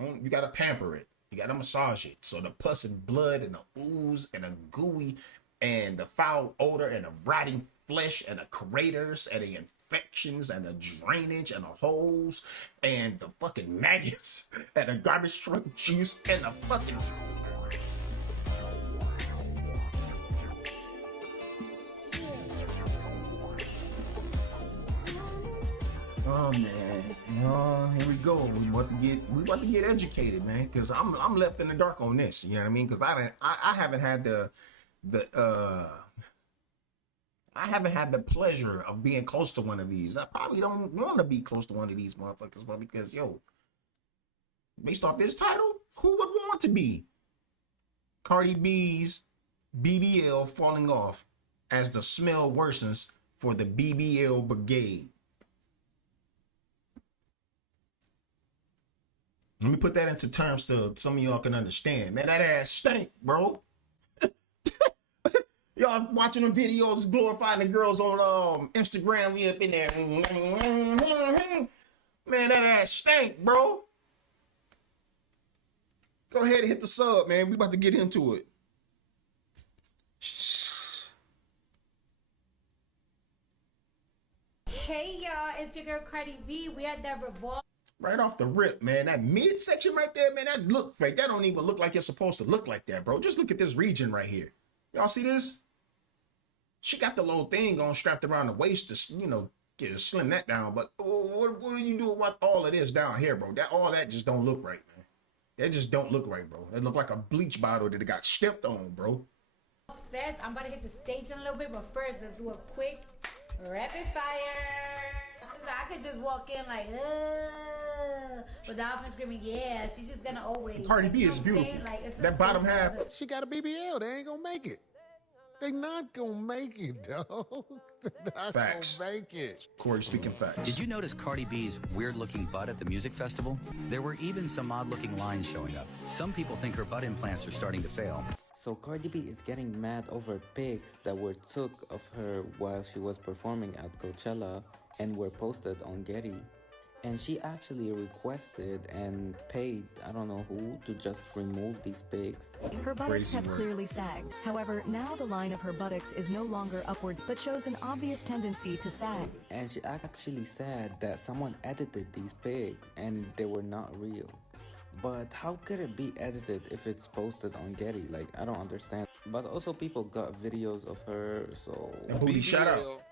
You gotta pamper it. You gotta massage it. So the pus and blood and the ooze and the gooey and the foul odor and the rotting flesh and the craters and the infections and the drainage and the holes and the fucking maggots and the garbage truck juice and the fucking... Oh man, here we go. We about to get educated, man. Cause I'm left in the dark on this. You know what I mean? Cause I haven't had I haven't had the pleasure of being close to one of these. I probably don't want to be close to one of these motherfuckers, but because yo, based off this title, who would want to be Cardi B's BBL falling off as the smell worsens for the BBL Brigade? Let me put that into terms so some of y'all can understand. Man, that ass stank, bro. Y'all watching them videos glorifying the girls on Instagram. We up in there. Man, that ass stank, bro. Go ahead and hit the sub, man. We about to get into it. Hey, y'all. It's your girl, Cardi B. We at that Revolve. Right off the rip, man. That midsection right there, man, that look fake. That don't even look like it's supposed to look like that, bro. Just look at this region right here. Y'all see this? She got the little thing on strapped around the waist to, you know, slim that down. But what do you do with all of this down here, bro? All that just don't look right, man. That just don't look right, bro. It look like a bleach bottle that it got stepped on, bro. Fest. I'm about to hit the stage in a little bit, but first, let's do a quick rapid fire. So I could just walk in like, without screaming, yeah, she's just gonna always. Cardi B is beautiful. Like, that bottom half. She got a BBL. They ain't gonna make it. They not gonna make it, dog. They're not Facts. gonna make it. Corey speaking facts. Did you notice Cardi B's weird-looking butt at the music festival? There were even some odd-looking lines showing up. Some people think her butt implants are starting to fail. So Cardi B is getting mad over pics that were took of her while she was performing at Coachella and were posted on Getty. And she actually requested and paid, I don't know who, to just remove these pics. Her buttocks have clearly sagged. However, now the line of her buttocks is no longer upward, but shows an obvious tendency to sag. And she actually said that someone edited these pics and they were not real. But how could it be edited if it's posted on Getty? Like, I don't understand. But also people got videos of her, so... And booty shout out.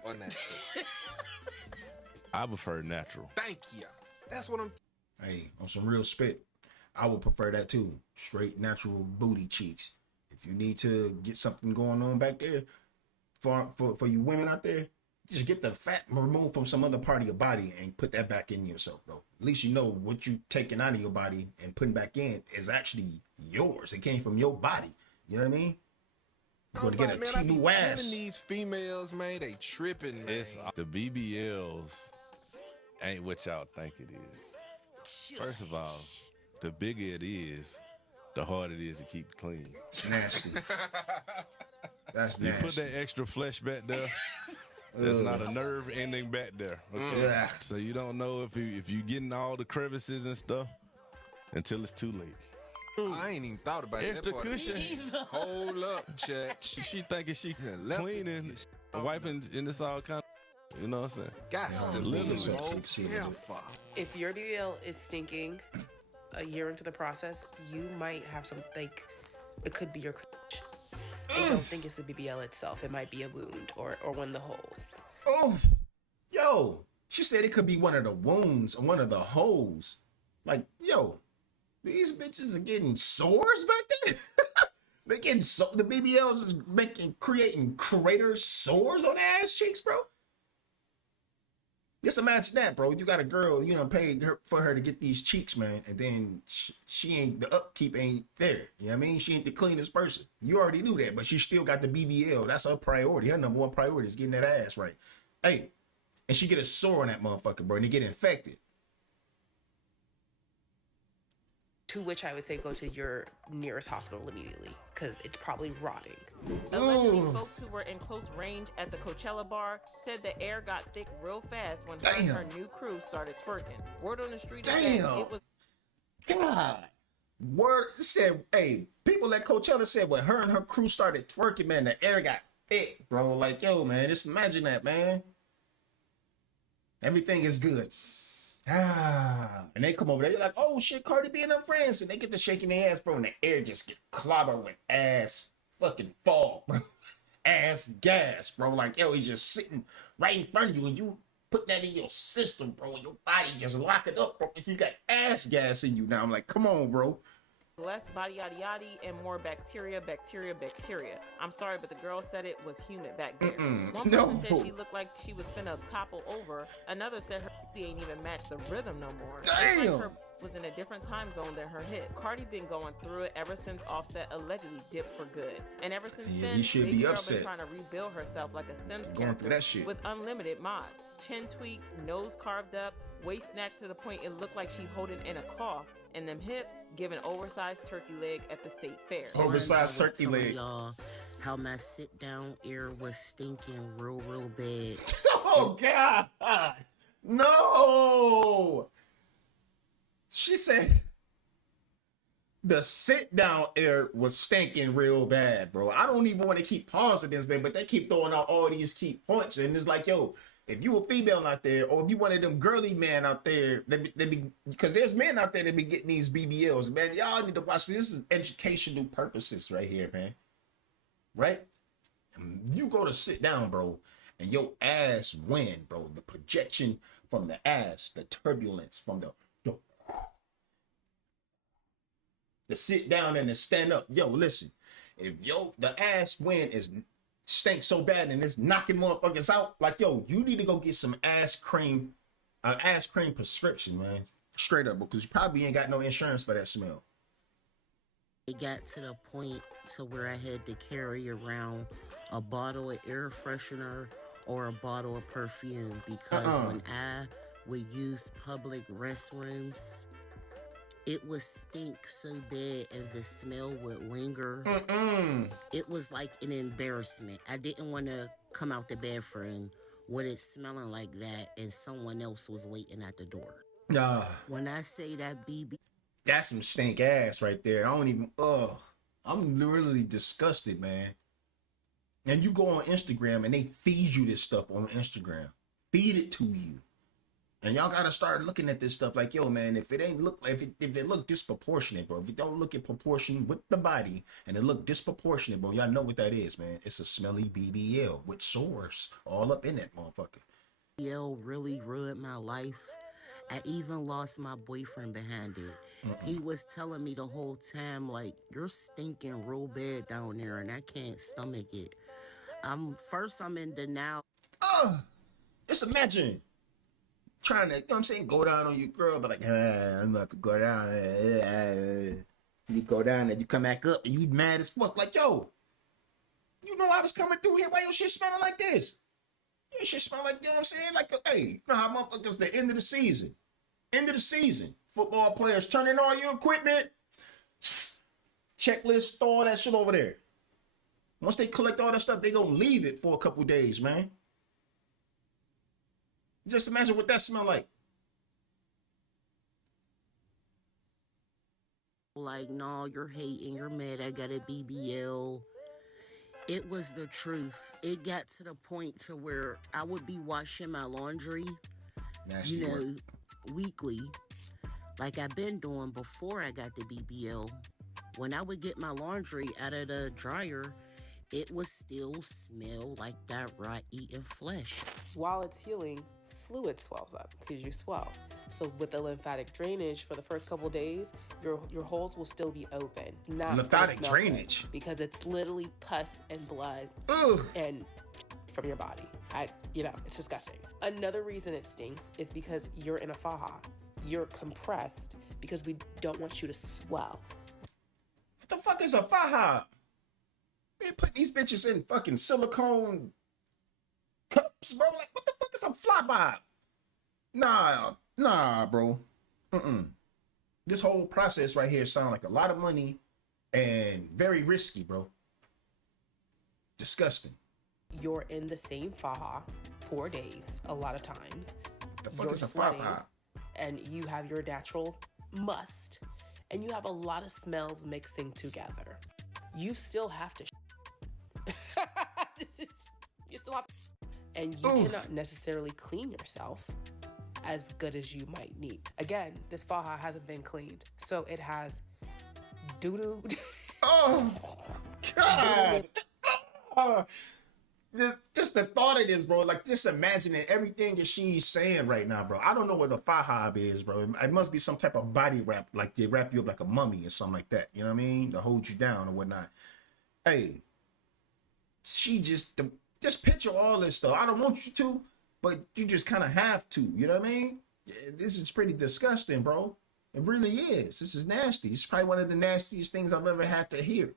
I prefer natural. Thank you. That's what I'm... Hey, on some real spit, I would prefer that too. Straight natural booty cheeks. If you need to get something going on back there, for you women out there, just get the fat removed from some other part of your body and put that back in yourself, bro. At least you know what you taking out of your body and putting back in is actually yours. It came from your body. You know what I mean? You're going to get a T-new ass. These females, man, they tripping, man. It's the BBLs ain't what y'all think it is. First of all, the bigger it is, the harder it is to keep it clean. It's nasty. That's nasty. You put that extra flesh back there. There's not a nerve ending back there. Okay? So you don't know if you getting all the crevices and stuff until it's too late. I ain't even thought about Extra that part. cushion. Hold up, check. She thinking she cleaning, wiping, and it's all kind of, you know what I'm saying? Gosh, Yeah, literally. If your BBL is stinking a year into the process, you might have some, like, it could be your crotch. I don't think it's the BBL itself. It might be a wound or one of the holes. Oh, yo, she said it could be one of the wounds or one of the holes. Like, yo, these bitches are getting sores back there. They getting the BBLs is creating crater sores on their ass cheeks, bro. Just imagine that, bro. You got a girl, you know, paid her for her to get these cheeks, man, and then she ain't, the upkeep ain't there. You know what I mean? She ain't the cleanest person. You already knew that, but she still got the BBL. That's her priority. Her number one priority is getting that ass right. Hey, and she get a sore on that motherfucker, bro, and they get infected. To which I would say go to your nearest hospital immediately because it's probably rotting. Allegedly, folks who were in close range at the Coachella bar said the air got thick real fast when her and her new crew started twerking. Word on the street is that it was... God. Word said, hey, people at Coachella said when her and her crew started twerking, man, the air got thick, bro. Like, yo, man, just imagine that, man. Everything is good. And they come over there, you're like, oh shit, Cardi B and her friends, and they get to shaking their ass, bro, and the air just get clobbered with ass fucking fall, bro. Ass gas, bro. Like, yo, he's just sitting right in front of you, and you put that in your system, bro. Your body just lock it up, bro. You got ass gas in you now. I'm like, come on, bro. Less body yada yada and more bacteria. I'm sorry, but the girl said it was humid back there. One person said she looked like she was finna topple over. Another said her ain't even match the rhythm no more. Damn. It's like her was in a different time zone than her hit. Cardi been going through it ever since Offset allegedly dipped for good. And ever since then, you should baby be girl upset. been trying to rebuild herself like a Sims Going character through that shit. with unlimited mods. Chin tweaked, nose carved up, waist snatched to the point it looked like she holding in a cough. And them hips, giving oversized turkey leg at the state fair. Oversized turkey leg. Y'all, how my sit down ear was stinking real bad. Oh God, no. She said the sit down air was stinking real bad, bro. I don't even want to keep pausing this, man, but they keep throwing out all these key points, and it's like, yo, if you a female out there, or if you one of them girly men out there, they be because there's men out there that be getting these BBLs, man. Y'all need to watch this. This is educational purposes right here, man. Right? You go to sit down, bro, and your ass win, bro. The projection from the ass, the turbulence from the sit down and the stand up. Yo, listen, if the ass win is stinks so bad and it's knocking motherfuckers out, like, yo, you need to go get some ass cream prescription, man. Straight up, because you probably ain't got no insurance for that smell. It got to the point to where I had to carry around a bottle of air freshener or a bottle of perfume because when I would use public restrooms, it would stink so bad and the smell would linger. It was like an embarrassment. I didn't want to come out the bathroom with it smelling like that and someone else was waiting at the door. When I say that BB... That's some stink ass right there. I don't even, I'm literally disgusted, man. And you go on Instagram and they feed you this stuff on Instagram. Feed it to you. And y'all gotta start looking at this stuff like, yo, man, if it ain't look, if it look disproportionate, bro, if it don't look in proportion with the body and it look disproportionate, bro, y'all know what that is, man. It's a smelly BBL with sores all up in that motherfucker. BBL really ruined my life. I even lost my boyfriend behind it. He was telling me the whole time, like, you're stinking real bad down there and I can't stomach it. First I'm in denial. Just imagine trying to, you know what I'm saying, go down on your girl, but like, I'm not gonna go down. You go down and you come back up and you mad as fuck. Like, yo, you know I was coming through here. Why your shit smelling like this? Your shit smell like, you know what I'm saying? Like, hey, you know how motherfuckers, the end of the season. End of the season. Football players turn in all your equipment. Checklist, throw all that shit over there. Once they collect all that stuff, they gonna leave it for a couple days, man. Just imagine what that smell like. Like, no, you're hating, you're mad, I got a BBL. It was the truth. It got to the point to where I would be washing my laundry, Nasty work. Weekly, like I've been doing before I got the BBL. When I would get my laundry out of the dryer, it would still smell like that raw eating flesh. While it's healing, fluid swells up because you swell. So with the lymphatic drainage for the first couple days, your holes will still be open. Not lymphatic drainage because it's literally pus and blood and from your body. It's disgusting. Another reason it stinks is because you're in a faja. You're compressed because we don't want you to swell. What the fuck is a faja? Man, putting these bitches in fucking silicone cups, bro. Like, what the fuck is a fly bob? Nah, bro. This whole process right here sounds like a lot of money and very risky, bro. Disgusting. You're in the same faja 4 days, a lot of times. The fuck is a faja? And you have your natural must. and you have a lot of smells mixing together, you still have to you still have to, and you cannot necessarily clean yourself as good as you might need. Again, this faja hasn't been cleaned, so it has doo-doo. Oh, God. Just the thought of this, bro, like just imagining everything that she's saying right now, bro. I don't know what the faja is, bro. It must be some type of body wrap, like they wrap you up like a mummy or something like that. You know what I mean? To hold you down or whatnot. Hey, she just picture all this stuff. I don't want you to, but you just kind of have to. You know what I mean? This is pretty disgusting, bro. It really is. This is nasty. It's probably one of the nastiest things I've ever had to hear.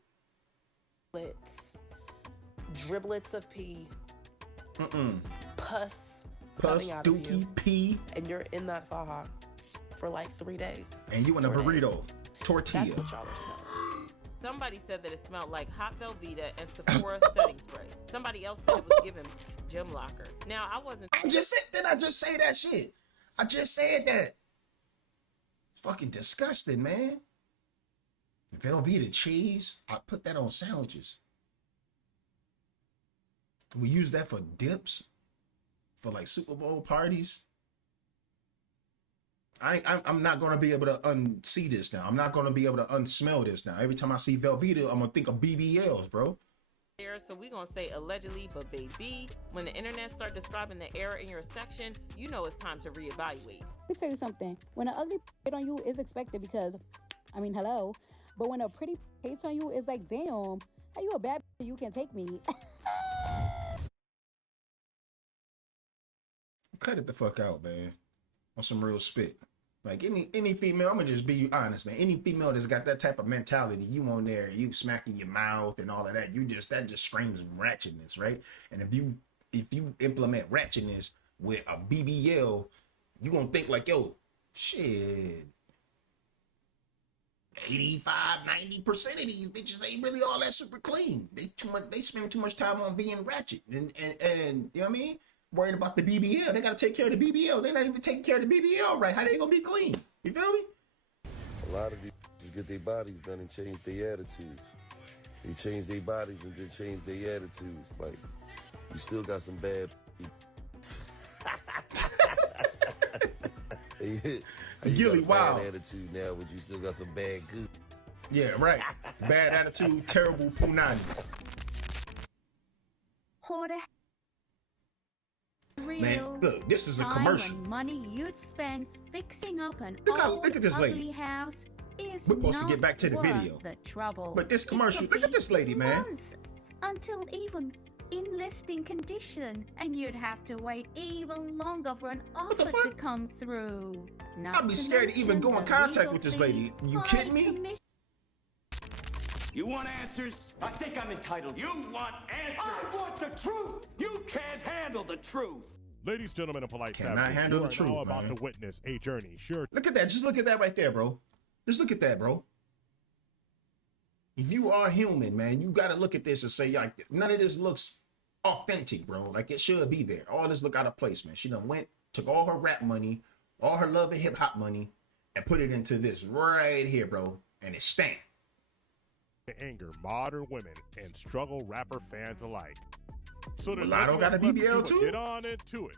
Driblets of pee. Pus, coming out dookie, of you, pee. and you're in that faja for like 3 days. And you in a burrito, tortilla. That's what y'all are smelling. Somebody said that it smelled like hot Velveeta and Sephora setting spray. Somebody else said it was giving gym locker. Now, I wasn't... I just say that shit? I just said that. It's fucking disgusting, man. Velveeta cheese, I put that on sandwiches. We use that for dips, for like Super Bowl parties. I'm not gonna be able to unsee this now. I'm not gonna be able to unsmell this now. Every time I see Velveeta, I'm gonna think of BBLs, bro. So we're gonna say allegedly, but baby, when the internet start describing the error in your section, you know it's time to reevaluate. Let me tell you something. When an ugly hit on you is expected because, I mean, hello. But when a pretty hates on you, it's like, damn, how you a bad you can take me? Cut it the fuck out, man. On some real spit. Like any female, I'm gonna just be honest, man. Any female that's got that type of mentality, you on there, you smacking your mouth and all of that, that just screams ratchetness, right? And if you implement ratchetness with a BBL, you gonna think like, yo, shit. 85-90% of these bitches ain't really all that super clean. They spend too much time on being ratchet and you know what I mean? Worried about the BBL. They gotta take care of the BBL. They're not even taking care of the BBL right. How they gonna be clean? You feel me? A lot of these just get their bodies done and change their attitudes. They change their bodies and then change their attitudes. Like, you still got some bad Gilly, wow. Bad attitude now, but you still got some bad good. Yeah, right. Bad attitude, terrible punani. Man, look, this is a commercial. Money you'd spend fixing up an look at this lady. House is we're supposed to get back to the video. The trouble. But this commercial, look at this lady, man. Until even in listing condition, and you'd have to wait even longer for an offer to come through. I'd be scared to even go in contact with this lady. You kidding me? You want answers? I think I'm entitled. You want answers? I want the truth. You can't handle the truth. Ladies, gentlemen, and polite cannot handle the truth, about man. to witness a journey. Sure. Look at that. Just look at that right there, bro. Just look at that, bro. If you are human, man, you got to look at this and say, like, none of this looks authentic, bro. Like, it should be there. All this look out of place, man. She done took all her rap money, all her love and hip hop money, and put it into this right here, bro. And it stank. To anger modern women and struggle rapper fans alike. So the Latto got a BBL too? Get on into it.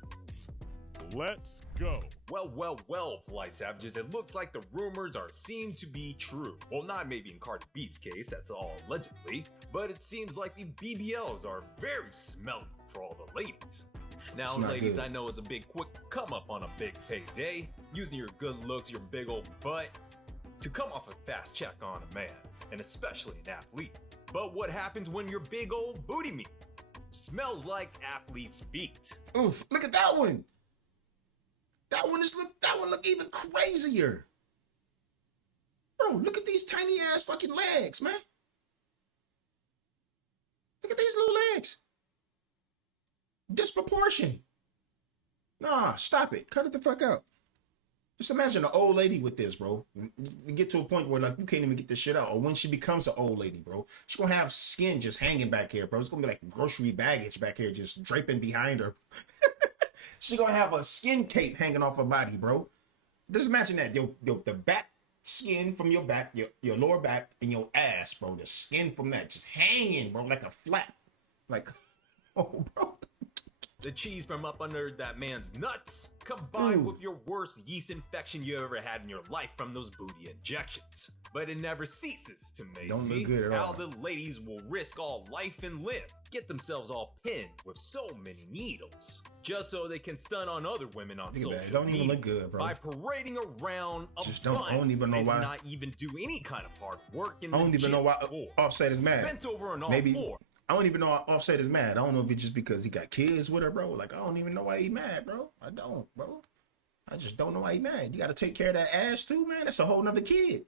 Let's go. Well, polite savages, it looks like the rumors seem to be true. Well, not maybe in Cardi B's case, that's all allegedly, but it seems like the BBLs are very smelly for all the ladies. Now, ladies, good. I know it's a big quick come up on a big payday, using your good looks, your big old butt, to come off a fast check on a man, and especially an athlete. But what happens when your big old booty meat smells like athlete's feet? Oof, look at that one. That one look even crazier. Bro, look at these tiny ass fucking legs, man. Look at these little legs. Disproportion. Nah, stop it. Cut it the fuck out. Just imagine an old lady with this, bro. You get to a point where, like, you can't even get this shit out. Or when she becomes an old lady, bro, she's gonna have skin just hanging back here, bro. It's gonna be like grocery baggage back here just draping behind her. She's gonna have a skin cape hanging off her body, bro. Just imagine that. Yo, the back skin from your back, your lower back, and your ass, bro. The skin from that just hanging, bro, like a flap. Like, oh, bro. The cheese from up under that man's nuts, combined with your worst yeast infection you ever had in your life from those booty injections. But it never ceases to amaze me how the ladies will risk all life and limb, get themselves all pinned with so many needles, just so they can stun on other women on social media. Even look good, bro. By parading around a just I don't even know why. Not even do any kind of hard work in I don't even know why Offset is mad. Bent over on all four. I don't even know why Offset is mad. I don't know if it's just because he got kids with her, bro. Like, I don't even know why he mad, bro. I don't, bro. I just don't know why he mad. You got to take care of that ass too, man. That's a whole nother kid.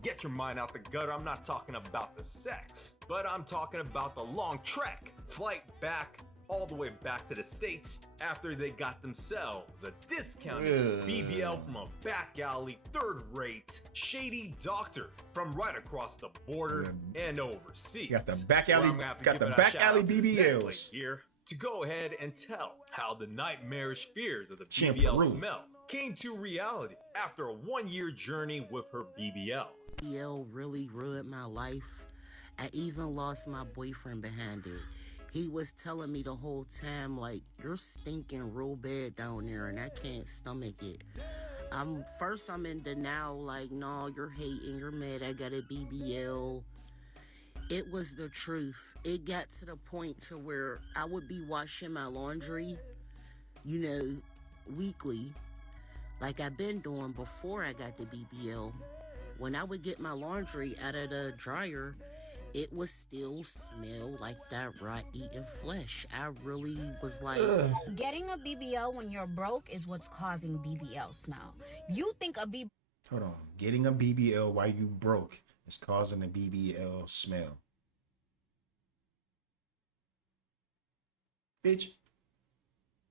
Get your mind out the gutter. I'm not talking about the sex, but I'm talking about the long trek, flight back, all the way back to the States after they got themselves a discounted BBL from a back alley, third-rate, shady doctor from right across the border and overseas. Got the back alley, BBLs here to go ahead and tell how the nightmarish fears of the BBL smell came to reality after a 1-year journey with her BBL. BBL really ruined my life. I even lost my boyfriend behind it. He was telling me the whole time, like, you're stinking real bad down there and I can't stomach it. First I'm in denial, like, no, you're hating, you're mad, I got a BBL. It was the truth. It got to the point to where I would be washing my laundry, you know, weekly, like I've been doing before I got the BBL. When I would get my laundry out of the dryer, it would still smell like that rot eating flesh. I really was like... Getting a BBL when you're broke is what's causing BBL smell. You think a BBL... Hold on. Getting a BBL while you broke is causing a BBL smell. Bitch,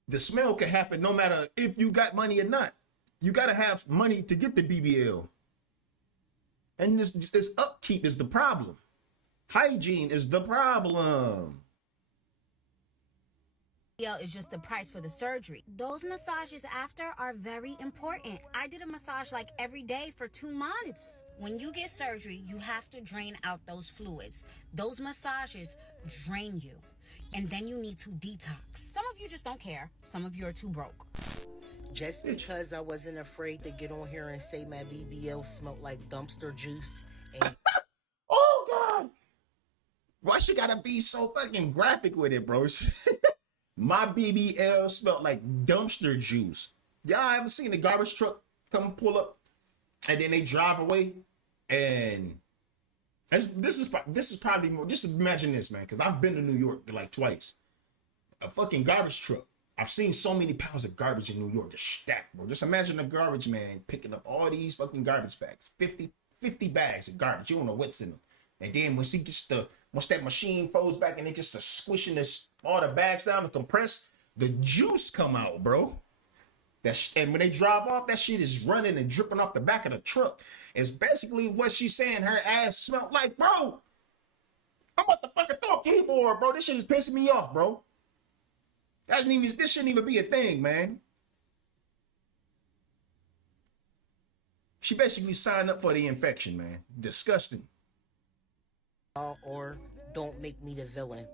the smell can happen no matter if you got money or not. You got to have money to get the BBL. And this upkeep is the problem. Hygiene is the problem. Is just the price for the surgery. Those massages after are very important. I did a massage like every day for 2 months. When you get surgery, you have to drain out those fluids. Those massages drain you. And then you need to detox. Some of you just don't care. Some of you are too broke. Just because I wasn't afraid to get on here and say my BBL smelled like dumpster juice. And oh, God. Why she gotta be so fucking graphic with it, bro? My BBL smelled like dumpster juice. Y'all ever seen the garbage truck come pull up and then they drive away? And this is probably more. Just imagine this, man, because I've been to New York like twice. A fucking garbage truck. I've seen so many piles of garbage in New York just stacked, bro. Just imagine a garbage man picking up all these fucking garbage bags, 50 bags of garbage. You don't know what's in them. And then once that machine folds back and they just squishing all the bags down to compress, the juice come out, bro. And when they drive off, that shit is running and dripping off the back of the truck. It's basically what she's saying her ass smelled like, bro. I'm about to fucking throw a keyboard, bro. This shit is pissing me off, bro. This shouldn't even be a thing, man. She basically signed up for the infection, man. Disgusting. Or don't make me the villain.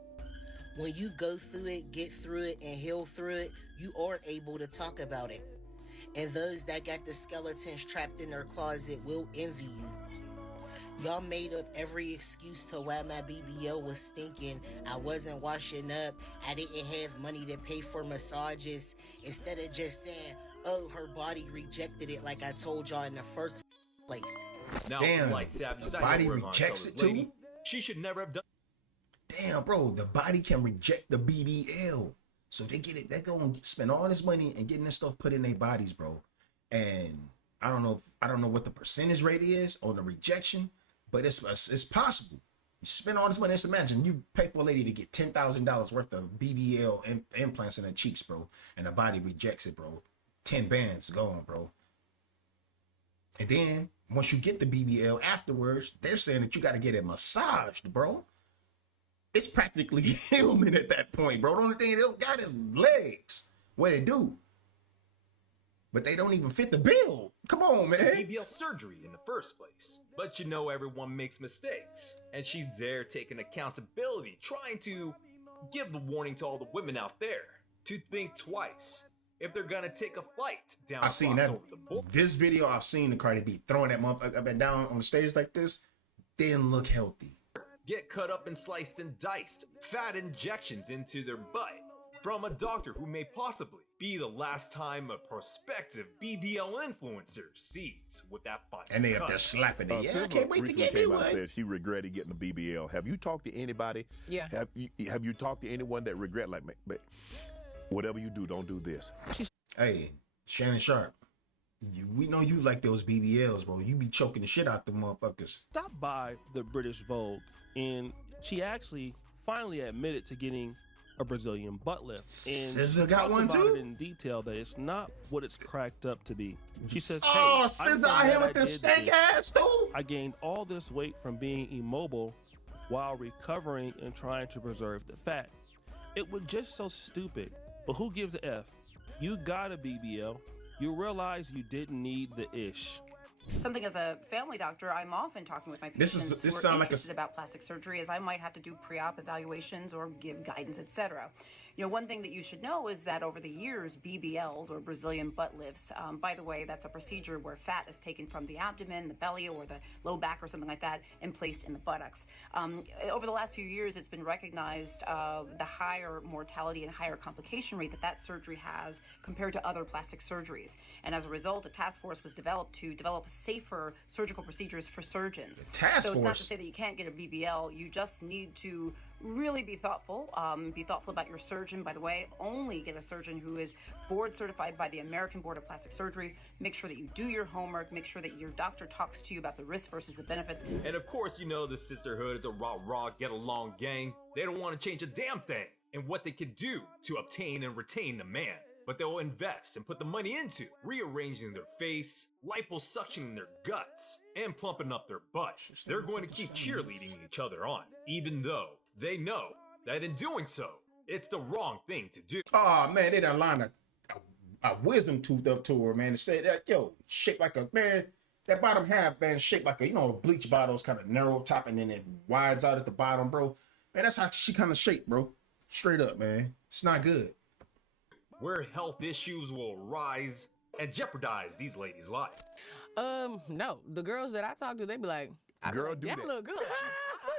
When you go through it, get through it, and heal through it, you are able to talk about it. And those that got the skeletons trapped in their closet will envy you. Y'all made up every excuse to why my BBL was stinking. I wasn't washing up. I didn't have money to pay for massages. Instead of just saying, oh, her body rejected it like I told y'all in the first place. Now, damn, like Savages, the body rejects it too? She should never have done. Damn, bro, the body can reject the BBL. So they get it, they go and spend all this money and getting this stuff put in their bodies, bro. And I don't know what the percentage rate is on the rejection, but it's possible. You spend all this money. Just imagine you pay for a lady to get $10,000 worth of BBL implants in her cheeks, bro, and the body rejects it, bro. 10 bands gone, bro. And then once you get the BBL afterwards, they're saying that you got to get it massaged, bro. It's practically human at that point, bro. The only thing they don't got is legs. What they do. But they don't even fit the bill. Come on, man. BBL surgery in the first place. But you know everyone makes mistakes, and she's there taking accountability, trying to give the warning to all the women out there to think twice if they're gonna take a flight down I seen that. over the border. This video I've seen the Cardi B throwing that motherfucker up and down on the stage like this didn't look healthy. Get cut up and sliced and diced, fat injections into their butt from a doctor who may possibly be the last time a prospective BBL influencer sees what that fine And they up cut. there slapping it. Yeah, I SZA can't wait to recently get me came out and one. said she regretted getting a BBL. Have you talked to anybody? Yeah. Have you talked to anyone that regret, like, whatever you do, don't do this? Hey, Shannon Sharp, we know you like those BBLs, bro. You be choking the shit out the motherfuckers. Stopped by the British Vogue, and she actually finally admitted to getting a Brazilian butt lift. And SZA she got talked one about too? it in detail that it's not what it's cracked up to be. She says, Oh, "Hey, SZA I'm out here glad with I the did stank this. ass too. I gained all this weight from being immobile while recovering and trying to preserve the fat. It was just so stupid, but who gives a F? You got a BBL. You realize you didn't need the ish." Something as a family doctor, I'm often talking with my This patients is- this who are sound like a interested about plastic surgery, as I might have to do pre-op evaluations or give guidance, etc. You know, one thing that you should know is that over the years, BBLs or Brazilian butt lifts, by the way, that's a procedure where fat is taken from the abdomen, the belly, or the low back or something like that and placed in the buttocks. Over the last few years, it's been recognized the higher mortality and higher complication rate that surgery has compared to other plastic surgeries. And as a result, a task force was developed to develop safer surgical procedures for surgeons. Task so it's not force? to say that you can't get a BBL. You just need to really be thoughtful. Be thoughtful about your surgeon. By the way, only get a surgeon who is board certified by the American Board of Plastic Surgery. Make sure that you do your homework. Make sure that your doctor talks to you about the risks versus the benefits. And of course, you know the sisterhood is a rah-rah, get-along gang. They don't want to change a damn thing in what they can do to obtain and retain the man. But they'll invest and put the money into rearranging their face, liposuctioning their guts, and plumping up their butt. They're going to keep cheerleading each other on, even though they know that in doing so, it's the wrong thing to do. Oh man, they done lined a wisdom tooth up to her, man, and said that, yo, shaped like a, man, that bottom half, man, shaped like a, you know, bleach bottles, kind of narrow top, and then it wides out at the bottom, bro. Man, that's how she kind of shaped, bro. Straight up, man. It's not good. Where health issues will rise and jeopardize these ladies' life. No. The girls that I talk to, they be like, Girl, do that. look good.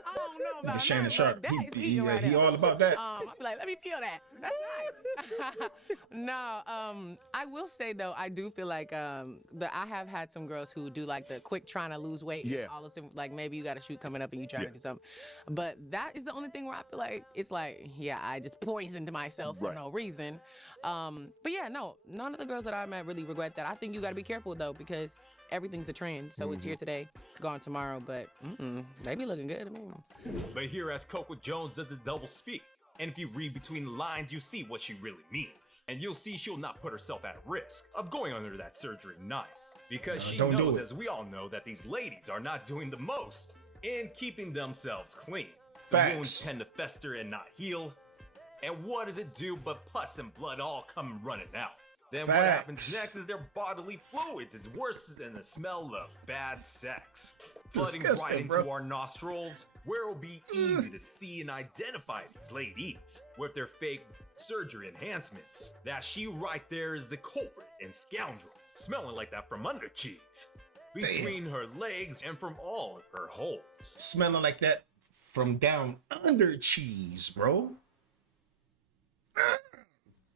I don't know about The Shannon that, Sharp, but that is he vegan right he there. all about that. I be like, let me feel that. That's nice. No, I will say though, I do feel like I have had some girls who do like the quick trying to lose weight. Yeah. All of a sudden, like maybe you got a shoot coming up and you trying to do something. But that is the only thing where I feel like it's like, yeah, I just poisoned myself for no reason. But yeah, no, none of the girls that I met really regret that. I think you got to be careful though, because everything's a trend. So it's here today, gone tomorrow, but they be looking good to me. But here as Coco Jones does his double speak. And if you read between the lines, you see what she really means. And you'll see she'll not put herself at risk of going under that surgery knife. Because she don't do knows, it. as we all know, that these ladies are not doing the most in keeping themselves clean. Facts. The wounds tend to fester and not heal. And what does it do but pus and blood all come running out? Then what happens next is their bodily fluids is worse than the smell of bad sex. Flooding Disgusting, right into bro. our nostrils, where it will be easy to see and identify these ladies with their fake surgery enhancements. That she right there is the culprit and scoundrel, smelling like that from under cheese, between her legs and from all of her holes. Smelling like that from down under cheese, bro.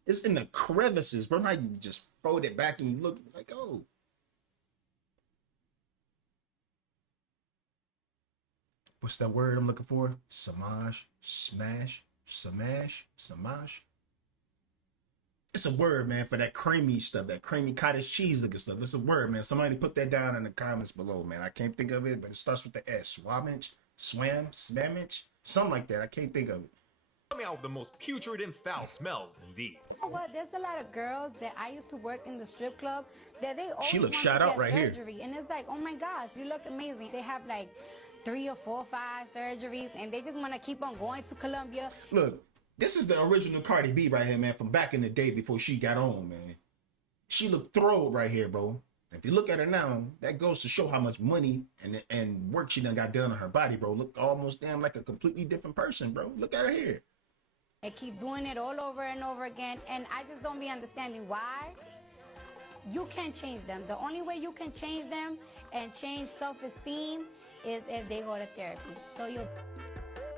It's in the crevices, bro. How you just fold it back and you look like, oh. What's that word I'm looking for? Samaj, smash, samash, samaj. It's a word, man, for that creamy stuff, that creamy cottage cheese looking stuff. It's a word, man. Somebody put that down in the comments below, man. I can't think of it, but it starts with the S. Swamage, smammage, something like that. I can't think of it. Coming out with the most putrid and foul smells, indeed. Well, there's a lot of girls that I used to work in the strip club that they always She looks want shot to out get right here. surgery. And it's like, oh my gosh, you look amazing. They have like 3 or 4 or 5 surgeries and they just want to keep on going to Colombia. Look, this is the original Cardi B right here, man, from back in the day before she got on, man. She looked thrilled right here, bro. If you look at her now, that goes to show how much money and work she done got done on her body, bro. Look almost damn like a completely different person, bro. Look at her here. They keep doing it all over and over again, and I just don't be understanding why. You can't change them. The only way you can change them and change self-esteem is if they go to therapy. So you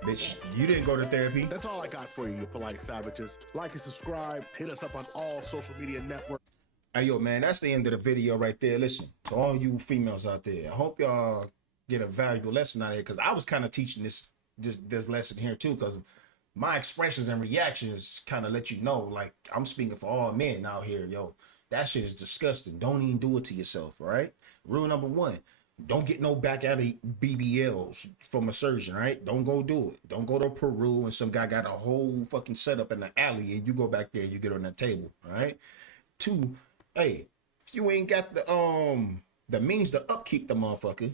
Bitch, you didn't go to therapy. That's all I got for you, you polite savages. Like and subscribe. Hit us up on all social media networks. Hey, yo, man, that's the end of the video right there. Listen, to all you females out there, I hope y'all get a valuable lesson out of it, because I was kind of teaching this lesson here, too, because my expressions and reactions kind of let you know, like, I'm speaking for all men out here, yo. That shit is disgusting. Don't even do it to yourself, all right? Rule number 1, don't get no back out of BBLs from a surgeon, right? Don't go do it. Don't go to Peru and some guy got a whole fucking setup in the alley and you go back there and you get on that table, all right? 2, hey, if you ain't got the means to upkeep the motherfucker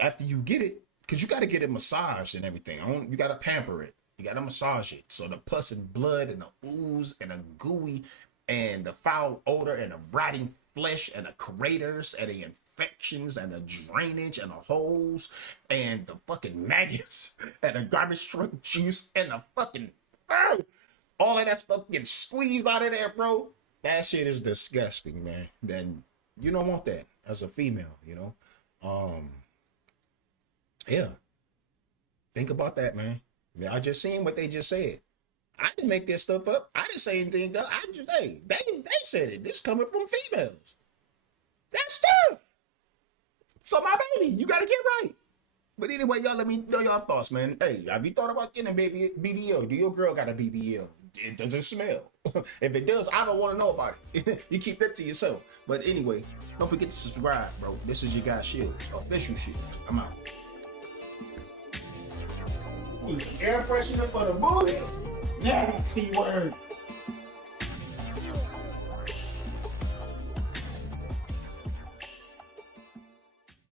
after you get it, because you got to get it massaged and everything. You got to pamper it. You got to massage it. So the pus and blood and the ooze and the gooey and the foul odor and the rotting flesh and the craters and the infections and the drainage and the holes and the fucking maggots and the garbage truck juice and the fucking all of that stuff getting squeezed out of there, bro. That shit is disgusting, man. Then you don't want that as a female, you know. Yeah. Think about that, man. I just seen what they just said. I didn't make this stuff up. I didn't say anything. I just, hey, they said it. This coming from females. That's tough. So my baby, you gotta get right. But anyway, y'all let me know y'all thoughts, man. Hey, have you thought about getting a BBL? Do your girl got a BBL? It doesn't smell. If it does, I don't want to know about it. You keep that to yourself. But anyway, don't forget to subscribe, bro. This is your guy Shield, official Shield. I'm out. Need some air freshener for the booty. Nasty word.